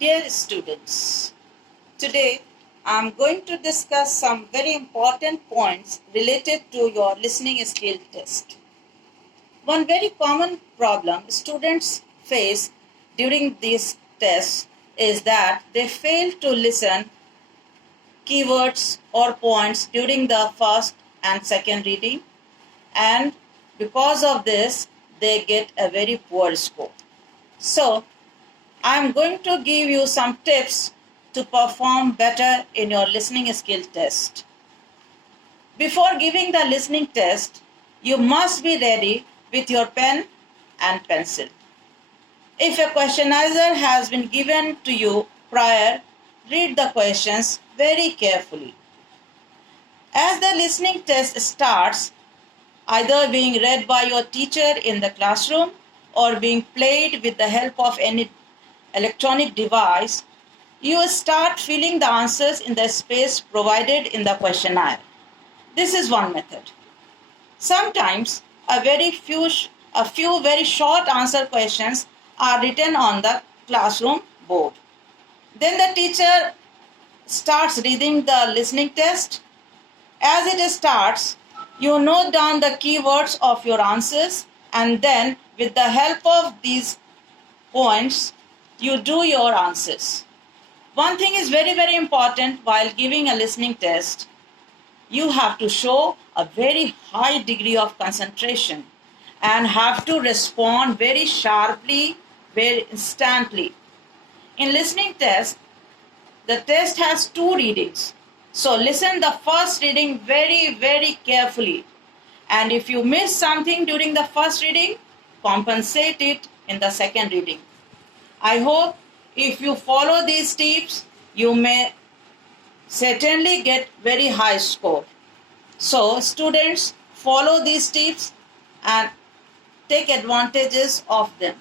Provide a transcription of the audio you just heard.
Dear students, today I am going to discuss some very important points related to your listening skill test. One very common problem students face during these tests is that they fail to listen keywords or points during the first and second reading, and because of this they get a very poor score. So I am going to give you some tips to perform better in your listening skill test. Before giving the listening test, you must be ready with your pen and pencil. If a questionizer has been given to you prior, read the questions very carefully. As the listening test starts, either being read by your teacher in the classroom or being played with the help of any electronic device, you start filling the answers in the space provided in the questionnaire. This is one method. Sometimes a few very short answer questions are written on the classroom board. Then the teacher starts reading the listening test. As it starts, you note down the keywords of your answers, and then with the help of these points, you do your answers. One thing is very important while giving a listening test. You have to show a very high degree of concentration and have to respond very sharply, very instantly. In listening test, the test has 2 readings. So listen the first reading very carefully. And if you miss something during the first reading, compensate it in the second reading. I hope if you follow these tips, you may certainly get very high score. So students, follow these tips and take advantages of them.